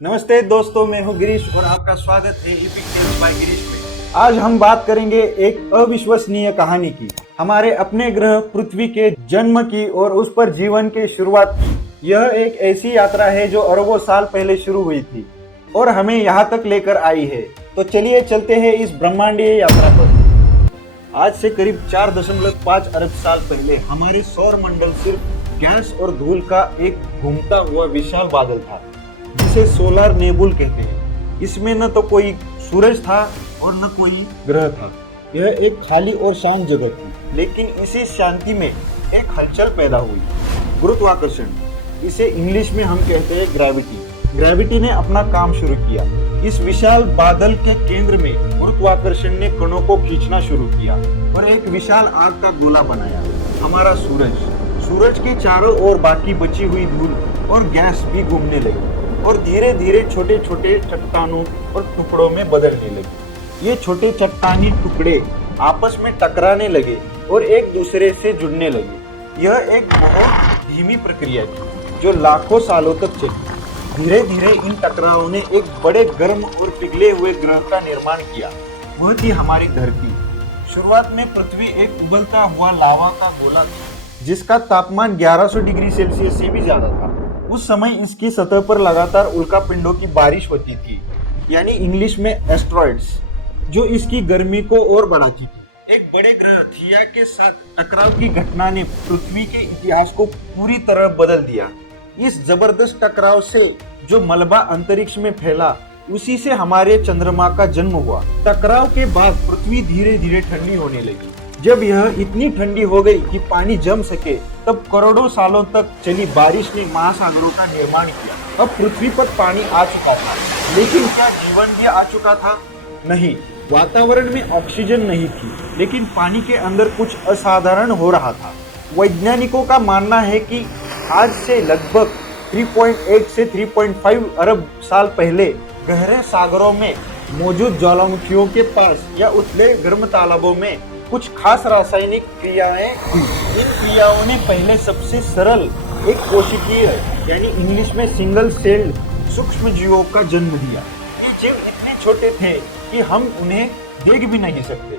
नमस्ते दोस्तों, मैं हूं गिरीश और आपका स्वागत है एपिक टेल्स बाय गिरीश में। आज हम बात करेंगे एक अविश्वसनीय कहानी की, हमारे अपने ग्रह पृथ्वी के जन्म की और उस पर जीवन की शुरुआत की। यह एक ऐसी यात्रा है जो अरबों साल पहले शुरू हुई थी और हमें यहाँ तक लेकर आई है। तो चलिए चलते हैं इस ब्रह्मांडीय यात्रा पर। आज से करीब 4.5 अरब साल पहले हमारे सौर मंडल सिर्फ गैस और धूल का एक घूमता हुआ विशाल बादल था, जिसे सोलर नेबुल कहते हैं। इसमें न तो कोई सूरज था और न कोई ग्रह था। यह एक खाली और शांत जगह थी, लेकिन इसी शांति में एक हलचल पैदा हुई, गुरुत्वाकर्षण। इसे इंग्लिश में हम कहते हैं ग्रेविटी। ग्रेविटी ने अपना काम शुरू किया। इस विशाल बादल के केंद्र में गुरुत्वाकर्षण ने कणों को खींचना शुरू किया और एक विशाल आग का गोला बनाया, हमारा सूरज। सूरज के चारों ओर बाकी बची हुई धूल और गैस भी घूमने लगी और धीरे धीरे छोटे छोटे चट्टानों और टुकड़ों में बदलने लगे। ये छोटे चट्टानी टुकड़े आपस में टकराने लगे और एक दूसरे से जुड़ने लगे। यह एक बहुत धीमी प्रक्रिया थी जो लाखों सालों तक चली। धीरे धीरे इन टकरावों ने एक बड़े गर्म और पिघले हुए ग्रह का निर्माण किया। वह थी हमारी धरती। शुरुआत में पृथ्वी एक उबलता हुआ लावा का गोला था, जिसका तापमान 1100 डिग्री सेल्सियस से भी ज्यादा था। उस समय इसकी सतह पर लगातार उल्कापिंडों की बारिश होती थी, यानी इंग्लिश में एस्ट्रॉइड्स, जो इसकी गर्मी को और बढ़ाती थी। एक बड़े ग्रह थिया के साथ टकराव की घटना ने पृथ्वी के इतिहास को पूरी तरह बदल दिया। इस जबरदस्त टकराव से जो मलबा अंतरिक्ष में फैला, उसी से हमारे चंद्रमा का जन्म हुआ। टकराव के बाद पृथ्वी धीरे धीरे ठंडी होने लगी। जब यह इतनी ठंडी हो गई कि पानी जम सके, तब करोड़ों सालों तक चली बारिश ने महासागरों का निर्माण किया। अब पृथ्वी पर पानी आ चुका था, लेकिन क्या जीवन भी आ चुका था? नहीं। वातावरण में ऑक्सीजन नहीं थी, लेकिन पानी के अंदर कुछ असाधारण हो रहा था। वैज्ञानिकों का मानना है कि आज से लगभग 3.8 से 3.5 अरब साल पहले गहरे सागरों में मौजूद ज्वालामुखियों के पास या उथले गर्म तालाबों में कुछ खास रासायनिक क्रियाएं हुई। इन क्रियाओं ने पहले सबसे सरल एक कोशिकीय, यानी इंग्लिश में सिंगल सेल्ड सूक्ष्म जीवों का जन्म दिया। ये जीव इतने छोटे थे कि हम उन्हें देख भी नहीं सकते।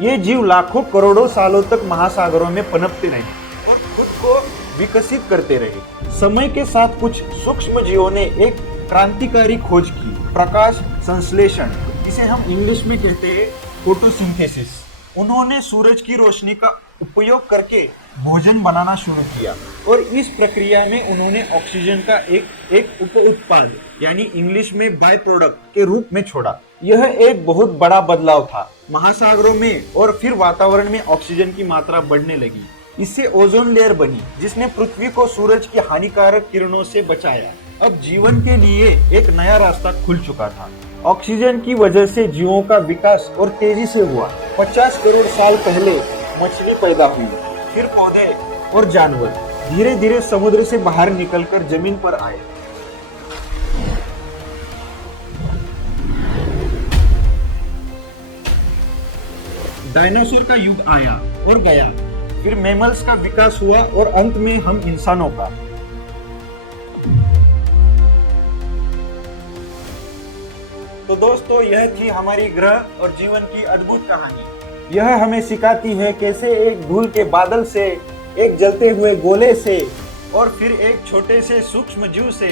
ये जीव लाखों करोड़ों सालों तक महासागरों में पनपते रहे और खुद को विकसित करते रहे। समय के साथ कुछ सूक्ष्म जीवों ने एक क्रांतिकारी खोज की, प्रकाश संश्लेषण। इसे हम इंग्लिश में कहते हैं फोटोसिंथेसिस। उन्होंने सूरज की रोशनी का उपयोग करके भोजन बनाना शुरू किया और इस प्रक्रिया में उन्होंने ऑक्सीजन का एक उप उत्पाद, यानी इंग्लिश में बाय प्रोडक्ट के रूप में छोड़ा। यह एक बहुत बड़ा बदलाव था। महासागरों में और फिर वातावरण में ऑक्सीजन की मात्रा बढ़ने लगी। इससे ओजोन लेयर बनी, जिसने पृथ्वी को सूरज की हानिकारक किरणों से बचाया। अब जीवन के लिए एक नया रास्ता खुल चुका था। ऑक्सीजन की वजह से जीवों का विकास और तेजी से हुआ। 50 करोड़ साल पहले मछली पैदा हुई, फिर पौधे और जानवर धीरे धीरे समुद्र से बाहर निकलकर जमीन पर आए। डायनासोर का युग आया और गया, फिर मैमल्स का विकास हुआ और अंत में हम इंसानों का। तो दोस्तों, यह थी हमारी ग्रह और जीवन की अद्भुत कहानी। यह हमें सिखाती है कैसे एक धूल के बादल से, एक जलते हुए गोले से और फिर एक छोटे से सूक्ष्म जीव से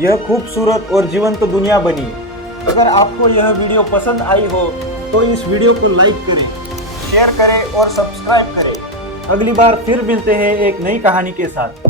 यह खूबसूरत और जीवंत दुनिया बनी। अगर आपको यह वीडियो पसंद आई हो तो इस वीडियो को लाइक करें, शेयर करें और सब्सक्राइब करें। अगली बार फिर मिलते हैं एक नई कहानी के साथ।